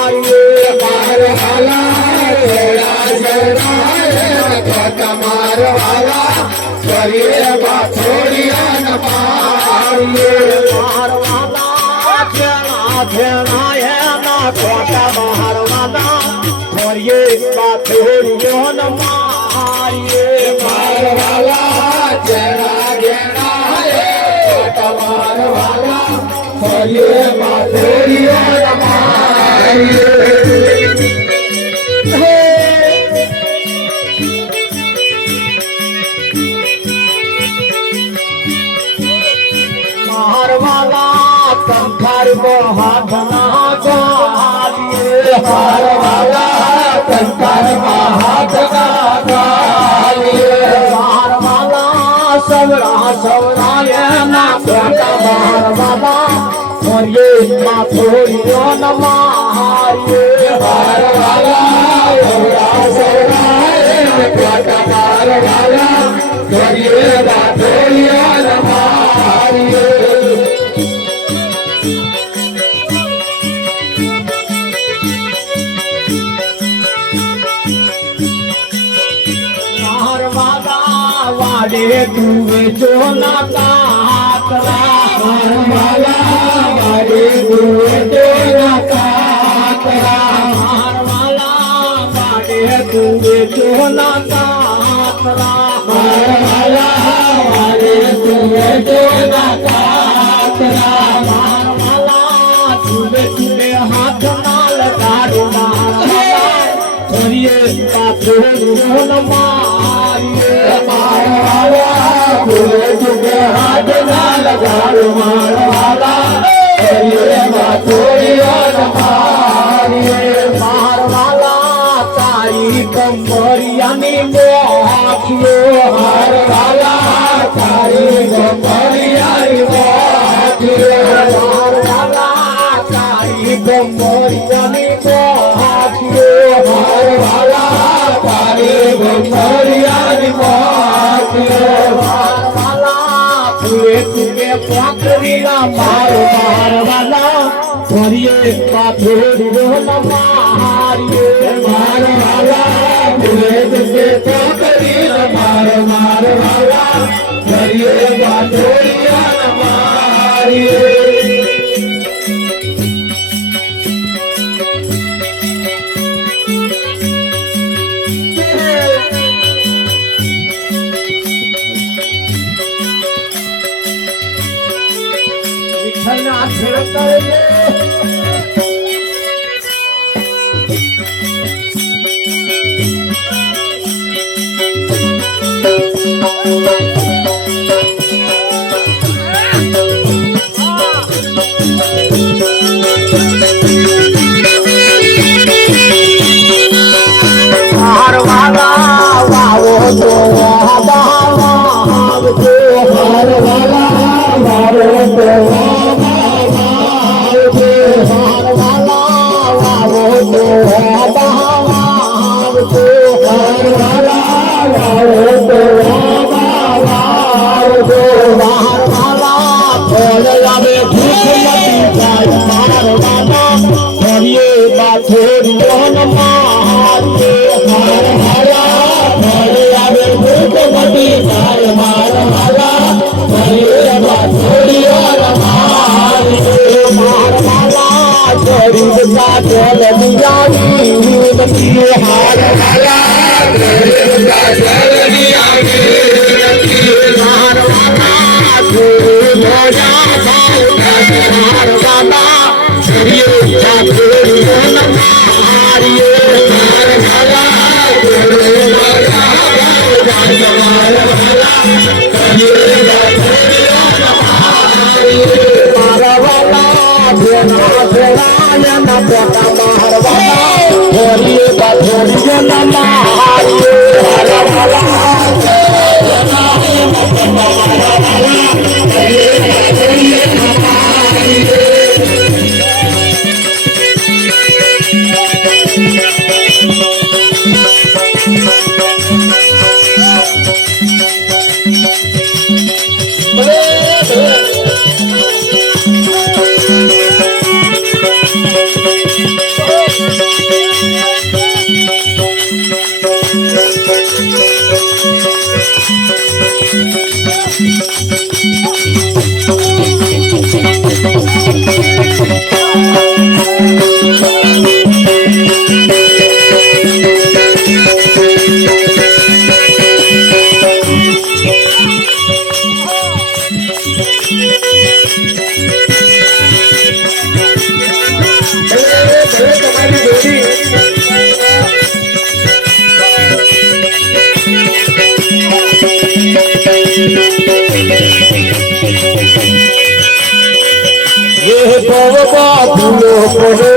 ये बाबा भूलो पड़ो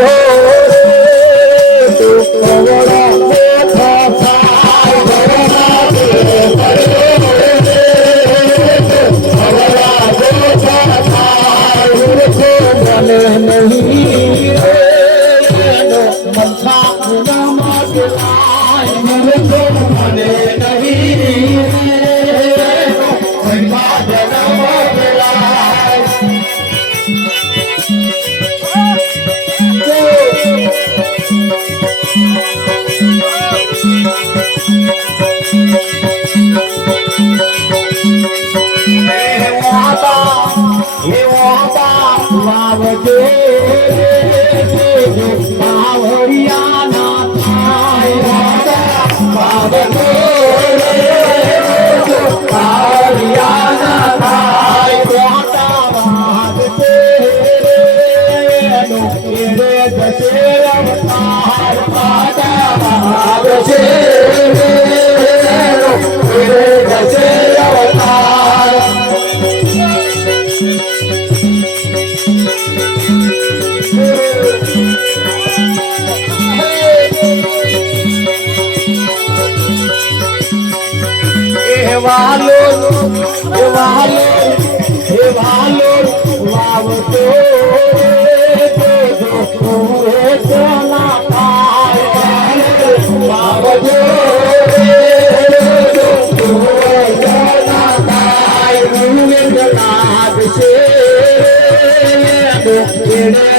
तो कवड़ा था साई बरना दे कवड़ा था साई उनको मन नहीं मन का नाम दिलाई मन को मन नहीं मन का नाम दिलाई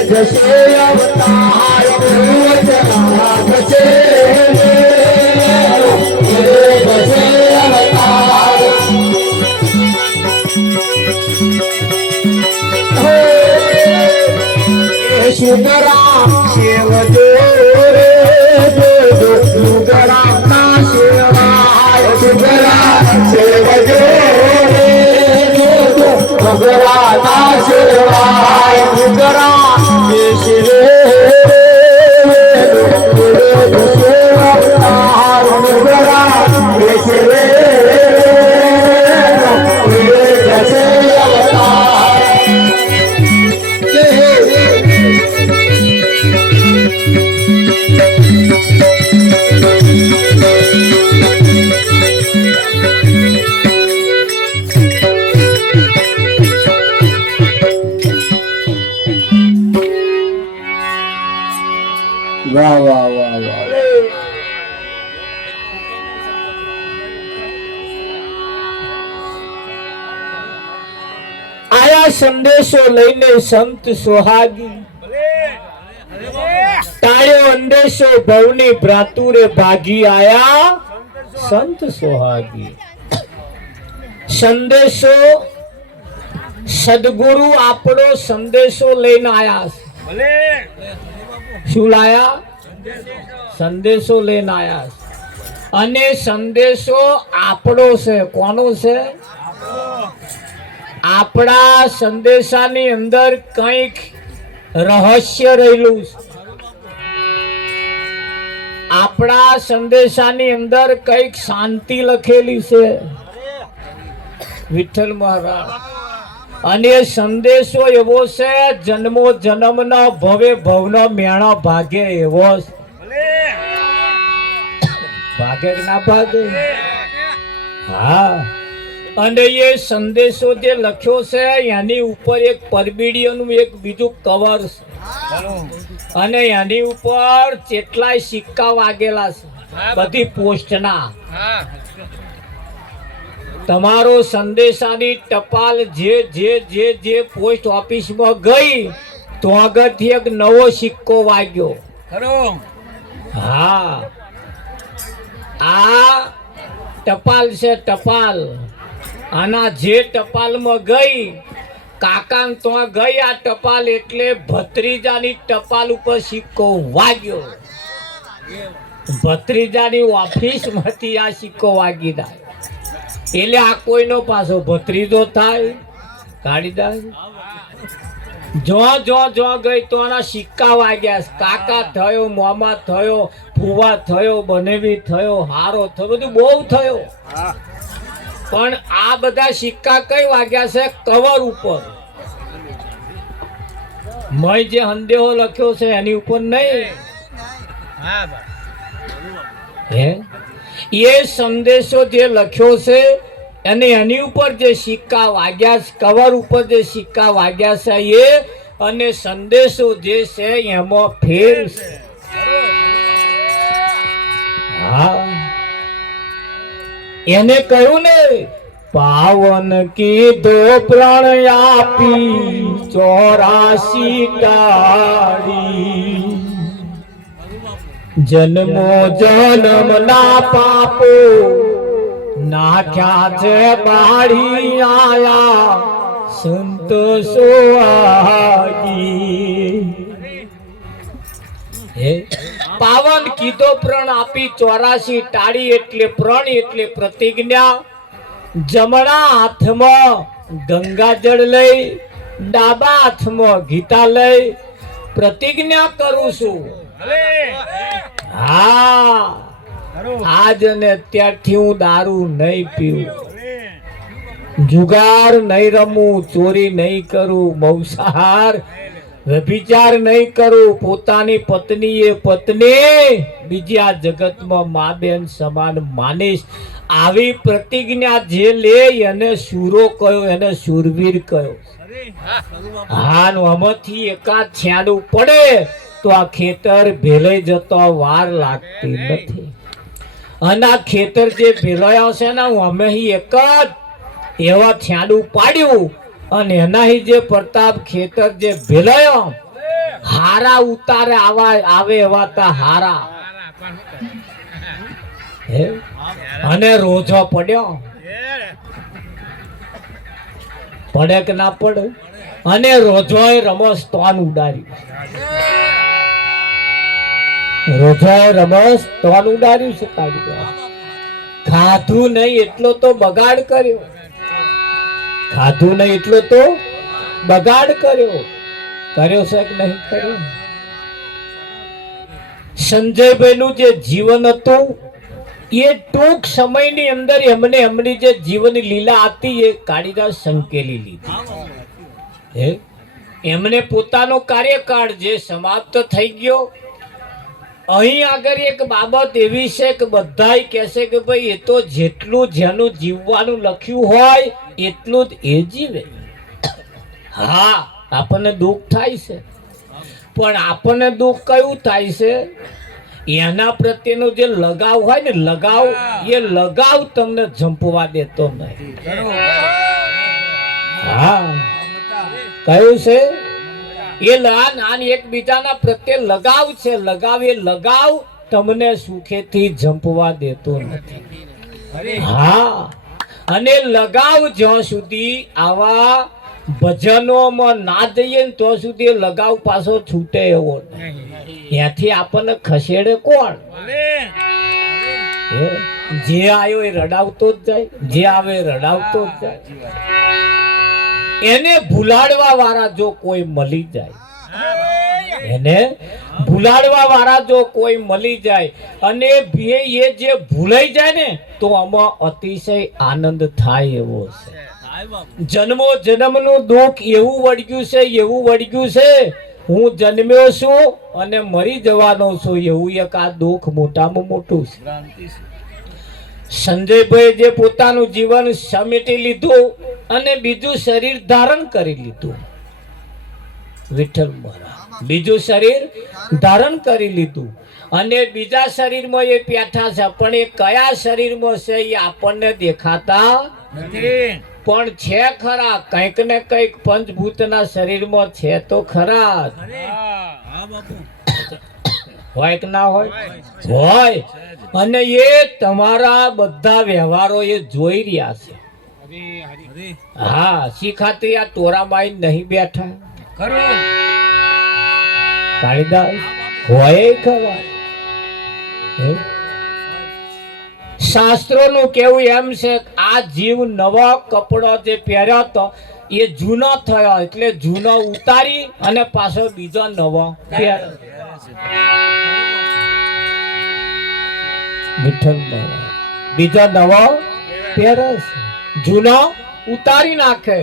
जैसे अवतार जैसे अवतार शुगरा शिव जो शुगरा ना शिवा शुगरा शिव जो शुगरा ना शिवा शुगरा वाह वाह वाह वाह आया संदेशो लઈને સંત સોહાગી તાળ્યો અંદેશો ભવની ભ્રાતુરે ભાગી આયા સંત સોહાગી સંદેશો સદગુરુ આપણો સંદેશો લઈને આયા ભલે શું લાયા સંદેશો લઈને આયા અને સંદેશો આપણો છે કોનો છે આપણા સંદેશાની અંદર કંઈક રહસ્ય રહેલું છે આપણા સંદેશાની અંદર કંઈક શાંતિ લખેલી છે વિઠ્ઠલ મહારાજ અને સંદેશો એવો છે જન્મો જન્મનો ભવે ભવનો મેણો ભાગે એવો ભાગે કે ના ભાગે હા અને એ સંદેશો જે લખ્યો છે એની ઉપર એક પરબીડીઓનું એક બીજું કવર છે અને એની ઉપર કેટલાય સિક્કા વાગેલા છે બધી પોસ્ટના તમારો સંદેશાની ટપાલ જે જે જે જે પોસ્ટ ઓફિસમાં ગઈ તો આગળથી એક નવો સિક્કો વાગ્યો હા આ ટપાલ છે ટપાલ આના જે ટપાલમાં ગઈ કાકા તો ગઈ આ ટપાલ એટલે ભત્રીજાની ટપાલ ઉપર સિક્કો વાગ્યો. ભત્રીજાની ઓફિસમાંથી આ સિક્કો વાગી જાય એટલે આ કોઈનો પાછો ભત્રીજો થાય કાઢી જાય. જો ગઈ તો આના સિક્કા વાગ્યા. કાકા થયો, મામા થયો, ફુવા થયો, બનેવી થયો, હારો થયો, બધું બહુ થયો. પણ આ બધા સિક્કા કઈ વાગ્યા છે? કવર ઉપર. મય જે સંદેહો લખ્યો છે એની ઉપર નહીં. હે એ સંદેશો જે લખ્યો છે અને એની ઉપર જે સિક્કા વાગ્યા છે, કવર ઉપર જે સિક્કા વાગ્યા છે એ અને સંદેશો જે છે એમાં ફેર છે. હા, એને કહ્યું ને, પાવન કીધો પ્રણ આપી 84 ટાળી, જન્મો જન્મના પાપો નાખ્યા છે બાળી, આયા સંત સોહાગી. હે પાવન કીધો પ્રણ આપી 84 ટાળી એટલે પ્રણ એટલે પ્રતિજ્ઞા. જમણા હાથમાં ગંગાજળ લઈ, ડાબા હાથમાં ગીતા લઈ પ્રતિજ્ઞા કરું છું. હા, આજ અને અત્યારથી હું દારૂ નહીં પીવું, જુગાર નહીં રમું, ચોરી નહીં કરું, મૌસાહાર વ્યભિચાર નહીં કરું, પોતાની પત્ની એ પત્ની બીજી આ જગતમાં મા બેન સમાન માનીશ. આવી પ્રતિજ્ઞા જે લે એને શૂરો કયો, એને શૂરવીર કયો. હા, આમાંથી એકાદ છાડું પડે તો આ ખેતર ભેલાઈ જતો વાર લાગતી નથી. અને આ ખેતર જે ભેલાયા છે ને, અમે એક જ એવા છાડું પાડ્યું અને એના જે પ્રતાપ ખેતર જે ભેલાયો હારા ઉતારે આવે એવા તા હારા. અને રોજો પડ્યો, પડે કે ના પડે? અને રોજોય રમસ તોન ઉડાડ્યું, રોજોય રમસ તોન ઉડાડ્યું છે. ખાધું નહીં એટલો તો બગાડ કર્યો, ખાધું નહીં એટલો તો બગાડ કર્યો છે કે નહીં કર્યો? સંજયભાઈ નું જે જીવન હતું એ ટૂંક સમયની અંદર એમની જે જીવન લીલા હતી એ કાળીદાસ સંકેલી લીધી. એમને પોતાનો કાર્યકાળ જે સમાપ્ત થઈ ગયો. અહીં આગળ એક બાબત એવી છે કે બધા કહેશે કે ભાઈ એ તો જેટલું જેનું જીવવાનું લખ્યું હોય એટલું જ એ જીવે. હા, આપણને દુઃખ થાય છે, પણ આપણને દુઃખ કયું થાય છે? એના પ્રત્યેનો જે લગાવ હોય ને, લગાવ, એ લગાવ તમને જંપવા દેતો નહીં. હા, કયું છે? એ એકબીજાના પ્રત્યે લગાવ છે. લગાવ, એ લગાવ તમને સુખેથી જંપવા દેતો નથી. હા, અને લગાવ જ્યાં સુધી આવા ભજનોમાં ના જઈએ ને તો સુધી લગાવ પાછો છૂટે એવો ત્યાંથી આપણને ખસેડે કોણ? જે આવ્યો એ રડાવતો જ જાય, જે આવે રડાવતો જ જાય. એને ભૂલાડવા વાળા જો કોઈ મળી જાય, એને ભૂલાડવા વાળા જો કોઈ મળી જાય અને એ જે ભૂલાઈ જાય ને તો આમાં અતિશય આનંદ થાય એવો છે. જન્મો જન્મનું દુઃખ એવું વળગ્યું છે, એવું વળગ્યું છે. હું જન્મ્યો છું અને મરી જવાનો છું એવું એક આ દુઃખ મોટામાં મોટું છે. સંજયભાઈ જે પોતાનું જીવન સમેટી લીધું અને બીજું શરીર ધારણ કરી લીધું. વિઠ્ઠલ મહારાજ બીજું શરીર ધારણ કરી લીધું અને બીજા શરીરમાં એ પેઠા છે. પણ એ કયા શરીરમાં છે એ આપણને દેખાતા નથી, પણ છે ખરા. કંઈક ને કંઈક પંચભૂતના શરીરમાં છે તો ખરા. હોય કે ના હોય? હોય. અને એ તમારા બધા વ્યવહારો એ જોઈ રહ્યા છે. હા શીખાત્રી આ તોરાબાઈ નહીં બેઠા કાળીદાસ હોય ખબર શાસ્ત્રોનું કેવું એમ છે આ જીવ નવા કપડો જે પહેર્યો હતો એ જૂનો થયો એટલે જૂનો ઉતારી અને પાછો બીજો નવો પહેર્યો. વિઠ્ઠલ મહારાજ બીજો નવો પહેરે છે. જૂનો ઉતારી નાખે.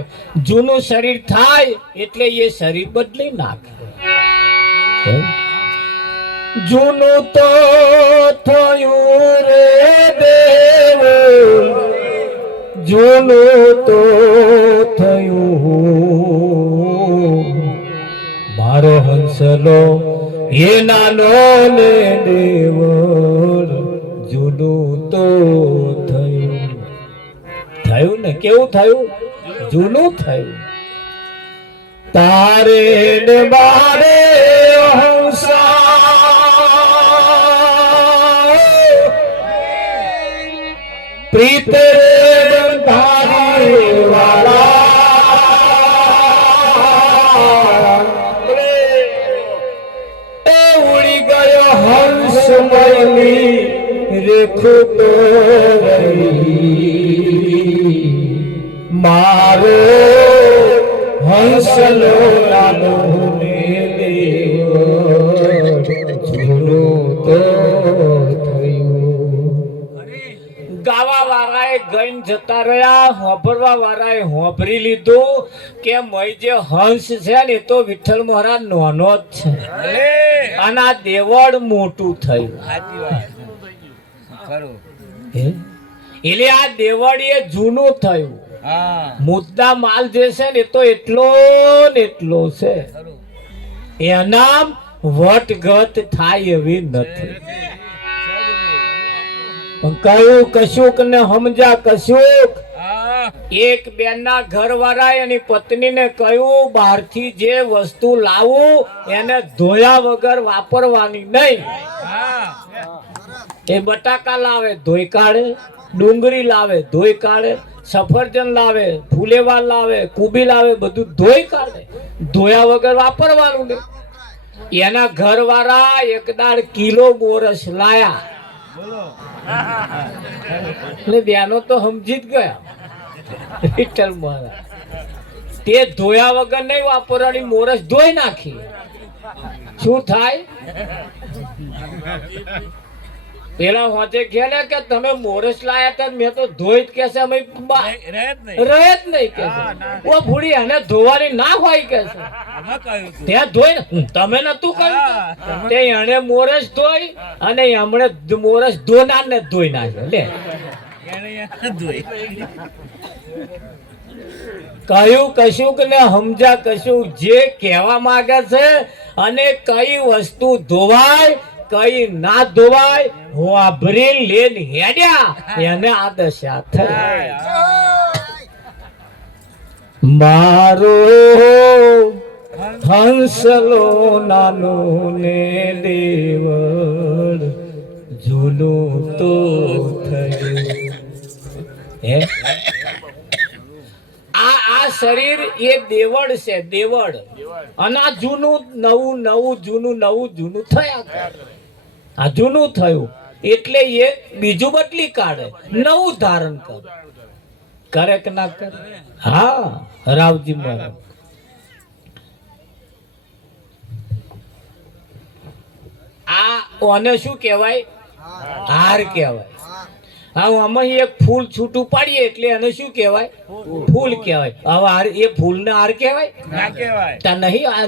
જૂનું શરીર થાય એટલે એ શરીર બદલી નાખે. જૂનું તો થયું રે દેવ, જૂનું તો થયું મારો હંસલો એ નાનો ને દેવ, જૂનું તો થયું. થયું ને કેવું થયું? જૂનું થયું. તારે ને મારે પ્રીત બંધારી વાલા એ ઉડી ગયો હંસ મયલી રેખો તો મારો હંસલો નાનો ને દેવ, જૂનું તો ગાવા વાળાએ ગઈને જતા રહ્યા, હોભરવા વાળાએ હોભરી લીધું કે મય જે હંસ છે ને એ તો વિઠ્ઠલ મહારાજ નાનો જ છે અને આ દેવળ મોટું થયું. એટલે આ દેવળ એ જૂનું થયું. મુદ્દા માલ જે છે ને એ તો એટલો ને એટલો છે, એના વટઘટ થાય એવી નથી. પણ કયું કશુંક ને સમજા કશુંક. એક બેનના ઘરવાળાએ એની પત્નીને કહ્યું બહારથી જે વસ્તુ લાવું એને ધોયા વગર વાપરવાની નહીં. એ બટાકા લાવે ધોઈ કાઢે, ડુંગળી લાવે ધોઈ કાઢે, સફરજન લાવે, ફુલેવાર લાવે, કુબી લાવે, બધું ધોઈ કાઢે. ધોયા વગર વાપરવાનું નહીં. એના ઘરવાળા એક દાડ કિલો મોરસ લાયા. એટલે બેનો તો સમજી જ ગયા વિઠ્ઠલ મહારાજ. તે ધોયા વગર નહીં વાપરવાની, મોરસ ધોઈ નાખી. શું થાય? પેલા હોજે ખેલે કે તમે મોરસ લાયા હતા, મેં તો ધોઈ જ કે છે અમે રહે જ નહીં કે ઓ ભૂડી એને ધોવાની ના હોય કે છે. ત્યાં ધોઈ તમે નતું કહ્યું તે એને મોરસ ધોઈ અને હમણે મોરસ ધોનાર ને ધોઈ નાખ્યો. લે કયું કશું કે ને સમજા કશું જે કહેવા માંગે છે અને કઈ વસ્તુ ધોવાય કઈ ના ધોવાય હોભરી લેન હેડ્યા એને આ દશા થઈ. મારો હંસલો નાનો ને દેવળ, જૂનું તો થયું. આ શરીર એ દેવળ છે, દેવળ. અને આ જૂનું નવું નવું જૂનું નવું જૂનું થયા. આ જૂનું થયું એટલે એ બીજું બદલી કાઢે, નવું ધારણ કરે કે ના કરે? હા રાવજી મહારાજ આ ઓને શું કહેવાય? હાર કહેવાય. હા આમાં એક ફૂલ છૂટું પાડીએ એટલે એને શું કહેવાય? ફૂલ કહેવાય. હવે હાર એ ફૂલ ને હાર કહેવાય? ના કહેવાય.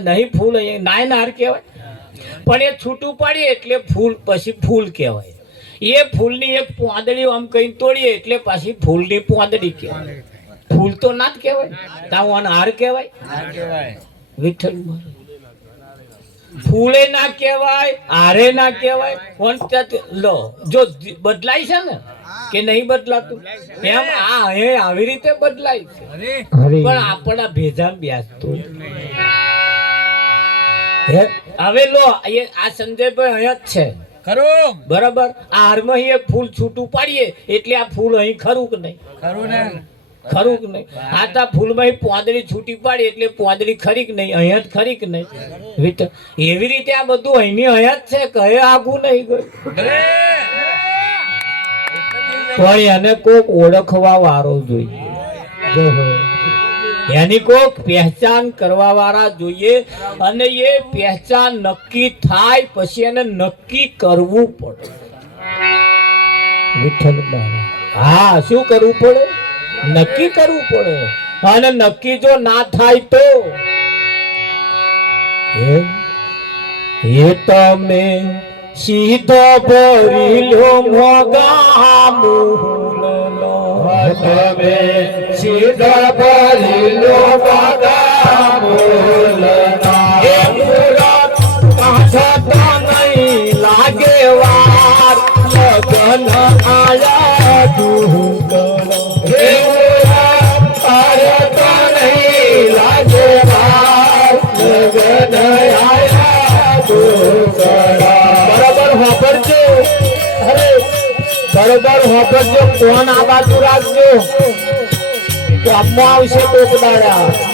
નહીં ફૂલ નાય હાર કહેવાય. પણ એ છૂટું પાડીએ એટલે ફૂલ પછી ફૂલ કહેવાય. એ ફૂલની એક પોંદડી આમ કઈ તોડીએ એટલે પાછી ફૂલની પોંદડી કહેવાય. ફૂલ તો ના જ કહેવાય. તાવ હાર કહેવાય? વિઠ્ઠલ ફૂલે ના કહેવાય, હારે ના કહેવાય. લો જો બદલાય છે ને કે નહીં બદલાતું એમ આ આવી રીતે બદલાય છે પણ આપણા ભેજામ બેસતું. હવે લો આ સંજયભાઈ અહીંયા જ છે ખરું બરાબર. આ હારમાં એક ફૂલ છૂટું પાડીએ એટલે આ ફૂલ અહીં ખરું કે નહીં? ખરું ને. ખરું કે નહીં? આ તા ફૂલમાં પોદરી છૂટી પાડી એટલે પોદરી ખરી કે નહીં? અહીંયા જ ખરી કે નહીં? એવી રીતે આ બધું અહીંની અહીંયા જ છે, કહે આગું નહીં ગયું. પણ એને કોક ઓળખવા વાળો જોઈએ, એની કોક પહેચાન કરવા વાળા જોઈએ, અને એ પહેચાન નક્કી થાય પછી એને નક્કી કરવું પડે. વિઠ્ઠલ મહારાજ, હા, શું કરવું પડે? નક્કી કરવું પડે. અને નક્કી જો ના થાય તો એ તમે સીધો ભરી લો મોગા મૂલનો, તમે સીધો ભરી લો મોગા મૂલનો. એ મૂરત કાઢતા નહીં લાગે વાર, લગન આયા દુકડો. એ મૂરત કાઢતા નહીં લાગે વાર, લગન આયા દુકડો. બરોબર વાપરજો, બરોબર વાપરજો. કોણ આ બાજુ રાખજો, ગામમાં આવશે કોક દાડા.